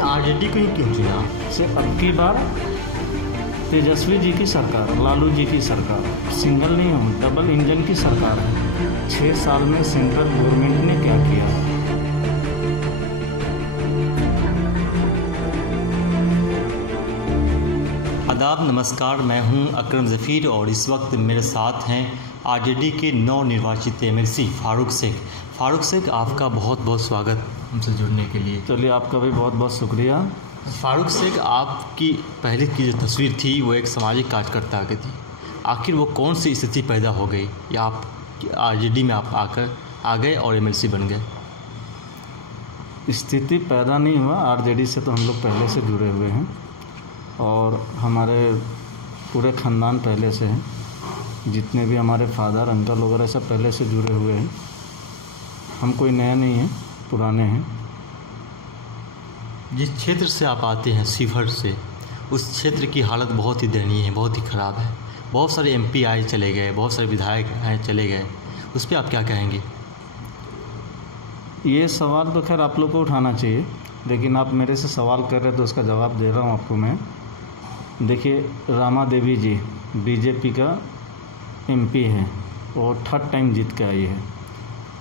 आपने आरजेडी को ही क्यों चुना? से अब की बार तेजस्वी जी की सरकार, लालू जी की सरकार, सिंगल नहीं हूँ, डबल इंजन की सरकार है। 6 साल में सेंट्रल गवर्नमेंट ने क्या किया? आदाब, नमस्कार। मैं हूं अकरम ज़फ़ीर और इस वक्त मेरे साथ हैं आरजेडी के नवनिर्वाचित एमएलसी फ़ारूक शेख। फ़ारूक शेख, आपका बहुत बहुत स्वागत हमसे जुड़ने के लिए। चलिए, आपका भी बहुत बहुत शुक्रिया। फ़ारूक शेख, आपकी पहले की जो तस्वीर थी वो एक सामाजिक कार्यकर्ता की थी। आखिर वो कौन सी स्थिति पैदा हो गई या आप आरजेडी में आप आ गए और एमएलसी बन गए? स्थिति पैदा नहीं हुआ, आरजेडी से तो हम लोग पहले से जुड़े हुए हैं और हमारे पूरे ख़ानदान पहले से हैं। जितने भी हमारे फादर अंकल वगैरह सब पहले से जुड़े हुए हैं। हम कोई नया नहीं हैं, पुराने हैं। जिस क्षेत्र से आप आते हैं, शिवहर से, उस क्षेत्र की हालत बहुत ही दयनीय है, बहुत ही ख़राब है। बहुत सारे एमपी आए चले गए, बहुत सारे विधायक आए चले गए, उस पर आप क्या कहेंगे? ये सवाल तो खैर आप लोग को उठाना चाहिए, लेकिन आप मेरे से सवाल कर रहे हैं तो उसका जवाब दे रहा हूँ आपको मैं। देखिए, रामा देवी जी बीजेपी का एमपी है और 3rd टाइम जीत के आई है।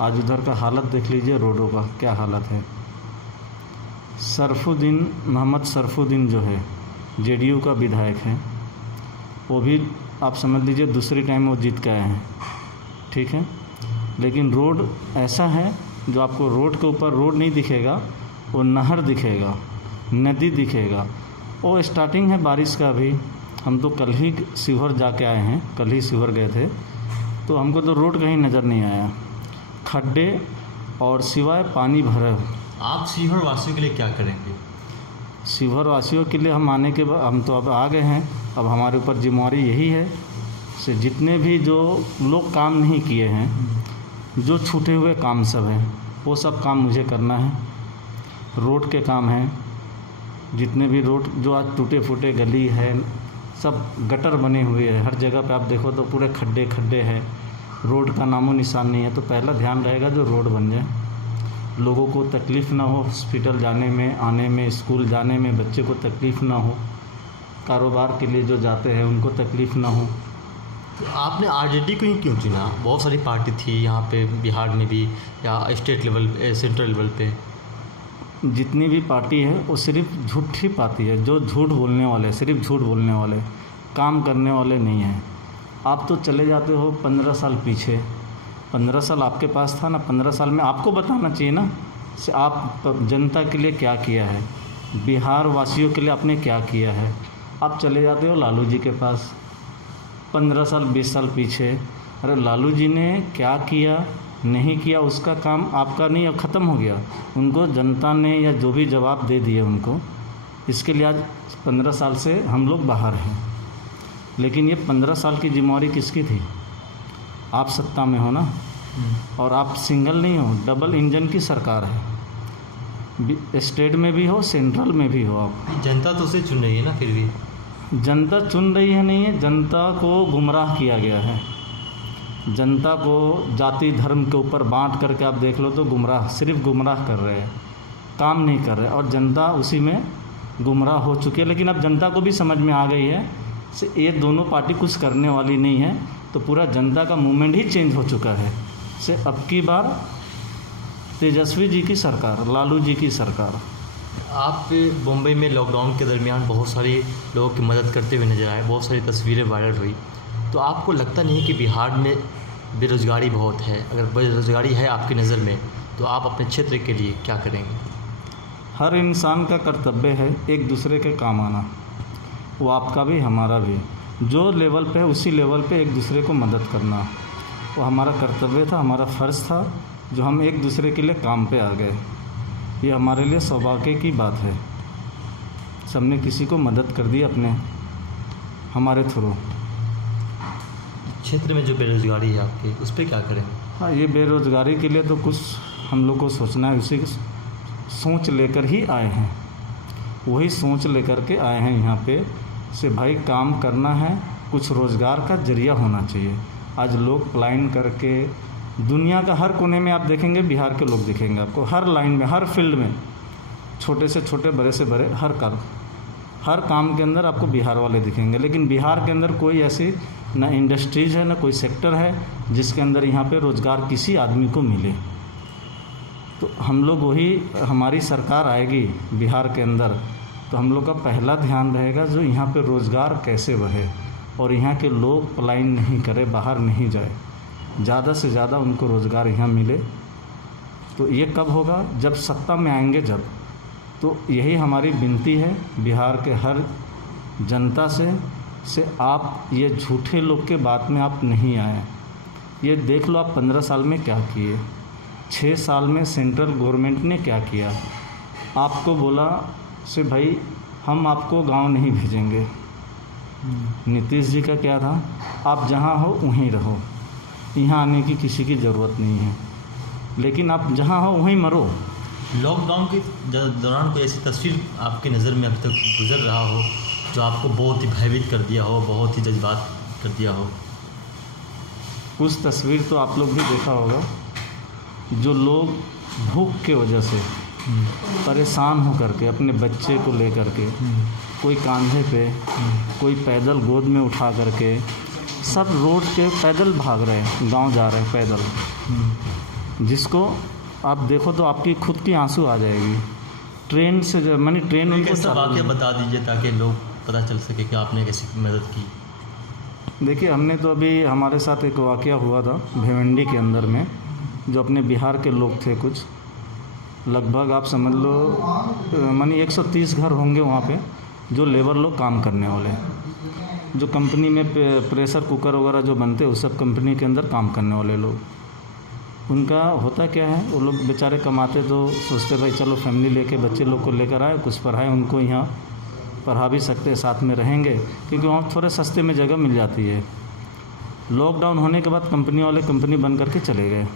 आज उधर का हालत देख लीजिए, रोडों का क्या हालत है। मोहम्मद सरफुद्दीन जो है जेडीयू का विधायक है, वो भी आप समझ लीजिए दूसरी टाइम वो जीत के आए हैं, ठीक है। लेकिन रोड ऐसा है जो आपको रोड के ऊपर रोड नहीं दिखेगा, वो नहर दिखेगा, नदी दिखेगा। वो स्टार्टिंग है बारिश का भी। हम तो कल ही शिवहर जाके आए हैं, कल ही शिवहर गए थे, तो हमको तो रोड कहीं नज़र नहीं आया, खड्डे और सिवाय पानी भरे। आप शिवहर वासियों के लिए क्या करेंगे? शिवहर वासियों के लिए हम आने के बाद हम तो अब आ गए हैं, अब हमारे ऊपर जिम्मेवारी यही है से जितने भी जो लोग काम नहीं किए हैं, जो छूटे हुए काम सब हैं, वो सब काम मुझे करना है। रोड के काम हैं, जितने भी रोड जो आज टूटे फूटे गली है, सब गटर बने हुए हैं। हर जगह पे आप देखो तो पूरे खड्डे खड्डे हैं, रोड का नामो निशान नहीं है। तो पहला ध्यान रहेगा जो रोड बन जाए, लोगों को तकलीफ़ ना हो, हॉस्पिटल जाने में, आने में, स्कूल जाने में बच्चे को तकलीफ़ ना हो, कारोबार के लिए जो जाते हैं उनको तकलीफ़ ना हो। तो आपने आरजेडी को ही क्यों चुना? बहुत सारी पार्टी थी यहाँ पे, बिहार में भी या स्टेट लेवल, सेंट्रल लेवल पे। जितनी भी पार्टी है वो सिर्फ झूठी पार्टी है, जो झूठ बोलने वाले, सिर्फ झूठ बोलने वाले, काम करने वाले नहीं हैं। आप तो चले जाते हो 15 साल पीछे। 15 साल आपके पास था ना, 15 साल में आपको बताना चाहिए ना से आप जनता के लिए क्या किया है, बिहार वासियों के लिए आपने क्या किया है। आप चले जाते हो लालू जी के पास 15 साल 20 साल पीछे। अरे लालू जी ने क्या किया नहीं किया उसका काम आपका नहीं, अब ख़त्म हो गया। उनको जनता ने या जो भी जवाब दे दिए उनको, इसके लिए आज 15 साल से हम लोग बाहर हैं। लेकिन ये 15 साल की जिम्मेवारी किसकी थी? आप सत्ता में हो ना, और आप सिंगल नहीं हो, डबल इंजन की सरकार है। स्टेट में भी हो, सेंट्रल में भी हो। आप जनता तो उसे चुन रही है ना, फिर भी जनता चुन रही है नहीं है, जनता को गुमराह किया गया है। जनता को जाति धर्म के ऊपर बांट करके आप देख लो तो गुमराह, सिर्फ गुमराह कर रहे हैं, काम नहीं कर रहे, और जनता उसी में गुमराह हो चुकी है। लेकिन अब जनता को भी समझ में आ गई है से ये दोनों पार्टी कुछ करने वाली नहीं है, तो पूरा जनता का मूवमेंट ही चेंज हो चुका है। से अब की बार तेजस्वी जी की सरकार, लालू जी की सरकार। आप मुंबई में लॉकडाउन के दरमियान बहुत सारे लोगों की मदद करते हुए नजर आए, बहुत सारी तस्वीरें वायरल हुई। तो आपको लगता नहीं है कि बिहार में बेरोज़गारी बहुत है? अगर बेरोज़गारी है आपकी नज़र में, तो आप अपने क्षेत्र के लिए क्या करेंगे? हर इंसान का कर्तव्य है एक दूसरे के काम आना, वो आपका भी हमारा भी। जो लेवल पे है उसी लेवल पे एक दूसरे को मदद करना, वो हमारा कर्तव्य था, हमारा फ़र्ज़ था, जो हम एक दूसरे के लिए काम पे आ गए। ये हमारे लिए सौभाग्य की बात है। सबने किसी को मदद कर दी अपने हमारे थ्रू। क्षेत्र में जो बेरोज़गारी है आपकी, उस पर क्या करें? हाँ, ये बेरोज़गारी के लिए तो कुछ हम लोग को सोचना है, उसी की सोच लेकर ही आए हैं। वही सोच लेकर के आए हैं यहाँ पे से भाई काम करना है, कुछ रोज़गार का ज़रिया होना चाहिए। आज लोग पलायन करके दुनिया का हर कोने में आप देखेंगे बिहार के लोग दिखेंगे आपको, हर लाइन में, हर फील्ड में। छोटे से छोटे, बड़े से बड़े, हर काम के अंदर आपको बिहार वाले दिखेंगे। लेकिन बिहार के अंदर कोई ऐसी ना इंडस्ट्रीज़ है, ना कोई सेक्टर है जिसके अंदर यहाँ पे रोज़गार किसी आदमी को मिले। तो हम लोग वही, हमारी सरकार आएगी बिहार के अंदर, तो हम लोग का पहला ध्यान रहेगा जो यहाँ पे रोज़गार कैसे बढ़े और यहाँ के लोग पलायन नहीं करे, बाहर नहीं जाए, ज़्यादा से ज़्यादा उनको रोज़गार यहाँ मिले। तो ये कब होगा? जब सत्ता में आएंगे जब। तो यही हमारी विनती है बिहार के हर जनता से आप ये झूठे लोग के बात में आप नहीं आए। ये देख लो आप 15 साल में क्या किए, 6 साल में सेंट्रल गवर्नमेंट ने क्या किया। आपको बोला से भाई हम आपको गांव नहीं भेजेंगे। नीतीश जी का क्या था? आप जहां हो वहीं रहो, यहाँ आने की किसी की ज़रूरत नहीं है, लेकिन आप जहां हो वहीं मरो। लॉकडाउन के दौरान कोई ऐसी तस्वीर आपकी नज़र में अभी तक गुजर रहा हो जो आपको बहुत ही भयभीत कर दिया हो, बहुत ही जज्बात कर दिया हो? कुछ तस्वीर तो आप लोग भी देखा होगा, जो लोग भूख के वजह से परेशान हो करके अपने बच्चे को ले करके, कोई कांधे पे, कोई पैदल गोद में उठा करके, सब रोड के पैदल भाग रहे हैं, गांव जा रहे हैं पैदल। जिसको आप देखो तो आपकी खुद की आंसू आ जाएगी। ट्रेन से मानी ट्रेन उनको ऐसा वाक़या बता दीजिए ताकि लोग पता चल सके कि आपने कैसी मदद की। देखिए, हमने तो अभी हमारे साथ एक वाक़या हुआ था भिवंडी के अंदर में, जो अपने बिहार के लोग थे कुछ, लगभग आप समझ लो मानी 130 घर होंगे वहाँ पे, जो लेबर लोग काम करने वाले, जो कंपनी में प्रेशर कुकर वगैरह जो बनते हैं उस सब कंपनी के अंदर काम करने वाले लोग। उनका होता क्या है, वो लोग बेचारे कमाते तो सोचते भाई चलो फैमिली लेके बच्चे लोग को लेकर आए, कुछ पढ़ाए, उनको यहाँ पढ़ा भी सकते, साथ में रहेंगे, क्योंकि वहाँ थोड़े सस्ते में जगह मिल जाती है। लॉकडाउन होने के बाद कंपनी वाले कंपनी बंद करके चले गए,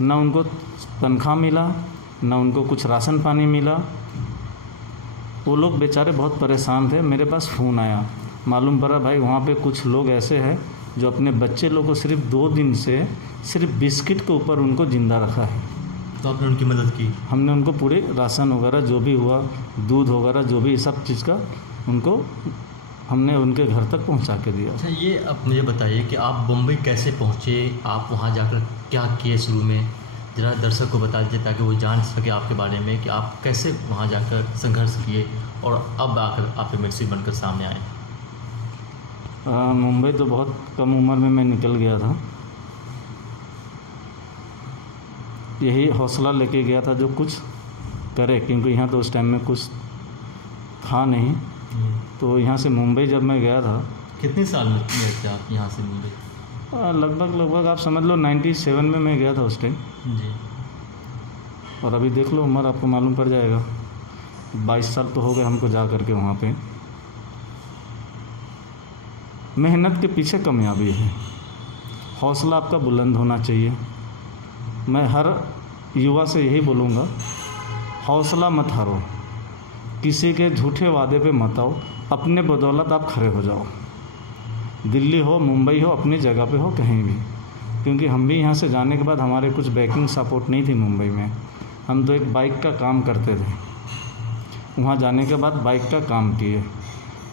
ना उनको तनख्वाह मिला, ना उनको कुछ राशन पानी मिला। वो लोग बेचारे बहुत परेशान थे। मेरे पास फ़ोन आया, मालूम पड़ा भाई वहाँ पे कुछ लोग ऐसे हैं जो अपने बच्चे लोग को सिर्फ 2 दिन से सिर्फ बिस्किट के ऊपर उनको ज़िंदा रखा है। तो आपने उनकी मदद की? हमने उनको पूरे राशन वगैरह जो भी हुआ, दूध वगैरह जो भी सब चीज़ का उनको हमने उनके घर तक पहुंचा के दिया। अच्छा, ये अब मुझे बताइए कि आप मुंबई कैसे पहुंचे, आप वहां जाकर क्या किए शुरू में? ज़रा दर्शक को बता दीजिए ताकि वो जान सके आपके बारे में कि आप कैसे वहां जाकर संघर्ष किए और अब आकर आप एमएलसी बनकर सामने आए। मुंबई तो बहुत कम उम्र में मैं निकल गया था। यही हौसला लेके गया था जो कुछ करे, क्योंकि यहाँ तो उस टाइम में कुछ था नहीं। तो यहाँ से मुंबई जब मैं गया था, कितने साल में गए थे आप यहाँ से मुंबई? लगभग आप समझ लो 97 में मैं गया था उस टाइम जी। और अभी देख लो उम्र आपको मालूम पड़ जाएगा, 22 साल तो हो गए हमको जा करके वहाँ पे। मेहनत के पीछे कामयाबी है, हौसला आपका बुलंद होना चाहिए। मैं हर युवा से यही बोलूँगा, हौसला मत हारो, किसी के झूठे वादे पे मत आओ, अपने बदौलत आप खड़े हो जाओ। दिल्ली हो, मुंबई हो, अपनी जगह पे हो, कहीं भी। क्योंकि हम भी यहाँ से जाने के बाद हमारे कुछ बैकिंग सपोर्ट नहीं थी मुंबई में। हम तो एक बाइक का काम करते थे, वहाँ जाने के बाद बाइक का काम किए,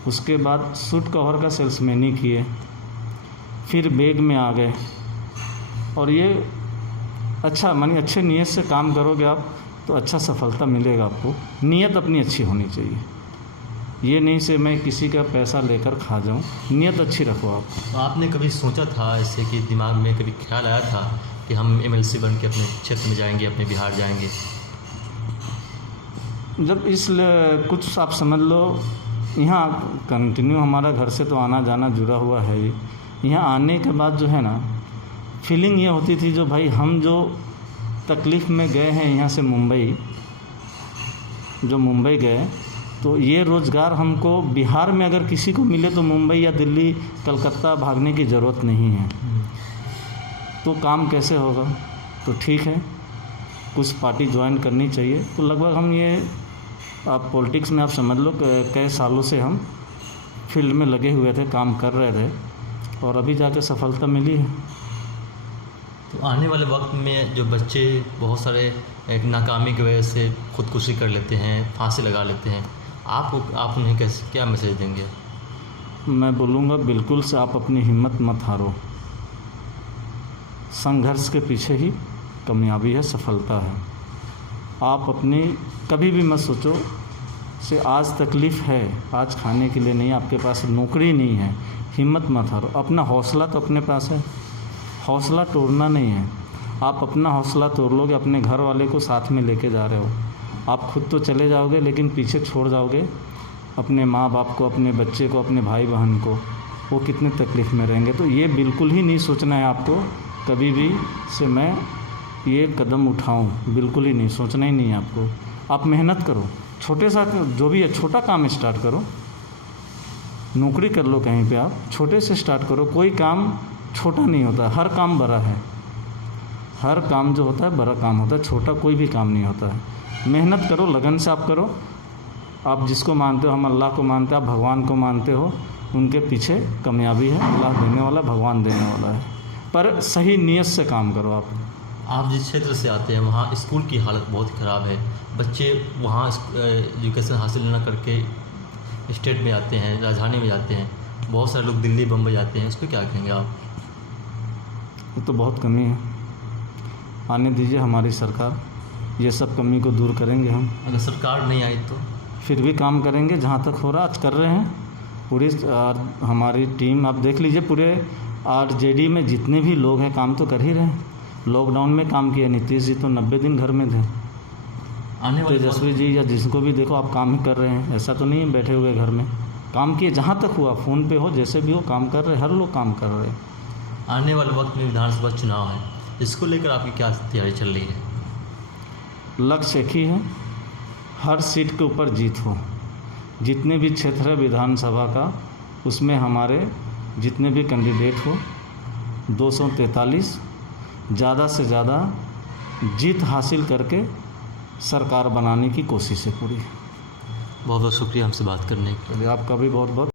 उसके बाद सूट कवर का सेल्समैनी किए, फिर बैग में आ गए। और ये अच्छा मानी अच्छे नीयत से काम करोगे आप तो अच्छा सफलता मिलेगा आपको। नीयत अपनी अच्छी होनी चाहिए, ये नहीं से मैं किसी का पैसा लेकर खा जाऊं, नीयत अच्छी रखो आप। तो आपने कभी सोचा था ऐसे कि दिमाग में कभी ख्याल आया था कि हम एमएलसी बन के अपने क्षेत्र में जाएंगे, अपने बिहार जाएंगे? जब कुछ आप समझ लो, यहाँ कंटिन्यू हमारा घर से तो आना जाना जुड़ा हुआ है ही। यहाँ आने के बाद जो है ना, फीलिंग ये होती थी जो भाई हम जो तकलीफ़ में गए हैं यहाँ से मुंबई, जो मुंबई गए, तो ये रोज़गार हमको बिहार में अगर किसी को मिले तो मुंबई या दिल्ली कलकत्ता भागने की ज़रूरत नहीं है। तो काम कैसे होगा? तो ठीक है, कुछ पार्टी ज्वाइन करनी चाहिए। तो लगभग हम ये आप पॉलिटिक्स में आप समझ लो कई सालों से हम फील्ड में लगे हुए थे, काम कर रहे थे, और अभी जाके सफलता मिली है। तो आने वाले वक्त में जो बच्चे बहुत सारे एक नाकामी की वजह से खुदकुशी कर लेते हैं, फांसी लगा लेते हैं। आप उन्हें कैसे क्या मैसेज देंगे? मैं बोलूँगा बिल्कुल से आप अपनी हिम्मत मत हारो। संघर्ष के पीछे ही कामयाबी है, सफलता है। आप अपनी कभी भी मत सोचो से आज तकलीफ़ है, आज खाने के लिए नहीं, आपके पास नौकरी नहीं है, हिम्मत मत हारो। अपना हौसला तो अपने पास है, हौसला तोड़ना नहीं है। आप अपना हौसला तोड़ लोगे, अपने घर वाले को साथ में लेके जा रहे हो, आप खुद तो चले जाओगे लेकिन पीछे छोड़ जाओगे अपने माँ बाप को, अपने बच्चे को, अपने भाई बहन को, वो कितने तकलीफ़ में रहेंगे। तो ये बिल्कुल ही नहीं सोचना है आपको कभी भी से मैं ये कदम उठाऊं, बिल्कुल ही नहीं सोचना ही नहीं है आपको। आप मेहनत करो, छोटे सा जो भी है छोटा काम स्टार्ट करो, नौकरी कर लो कहीं पे, आप छोटे से स्टार्ट करो। कोई काम छोटा नहीं होता, हर काम बड़ा है, हर काम जो होता है बड़ा काम होता है, छोटा कोई भी काम नहीं होता है। मेहनत करो, लगन से आप करो। आप जिसको मानते हो, हम अल्लाह को मानते हो, आप भगवान को मानते हो, उनके पीछे कामयाबी है, अल्लाह देने वाला, भगवान देने वाला है। पर सही नीयत से काम करो। आप जिस क्षेत्र से आते हैं वहाँ स्कूल की हालत बहुत ही ख़राब है। बच्चे वहाँ एजुकेशन हासिल न करके स्टेट में आते हैं, राजधानी में जाते हैं, बहुत सारे लोग दिल्ली बम्बई जाते हैं, उस पर क्या कहेंगे आप? ये तो बहुत कमी है, आने दीजिए हमारी सरकार, ये सब कमी को दूर करेंगे हम। अगर सरकार नहीं आई तो फिर भी काम करेंगे, जहाँ तक हो रहा आज कर रहे हैं। पूरी हमारी टीम आप देख लीजिए, पूरे आरजेडी में जितने भी लोग हैं काम तो कर ही रहे हैं। लॉकडाउन में काम किया, नीतीश जी तो 90 दिन घर में थे, आने वाले तेजस्वी जी या जिसको भी देखो आप काम ही कर रहे हैं, ऐसा तो नहीं है बैठे हुए घर में, काम किए, जहाँ तक हुआ फ़ोन पे हो, जैसे भी हो काम कर रहे हैं, हर लोग काम कर रहे हैं। आने वाले वक्त में विधानसभा चुनाव है, इसको लेकर आपकी क्या तैयारी चल रही है? लक्ष्य एक ही है, हर सीट के ऊपर जीत हो। जितने भी क्षेत्र है विधानसभा का, उसमें हमारे जितने भी कैंडिडेट हो 243 ज़्यादा से ज़्यादा जीत हासिल करके सरकार बनाने की कोशिश है पूरी। बहुत बहुत शुक्रिया हमसे बात करने के लिए। आपका भी बहुत बहुत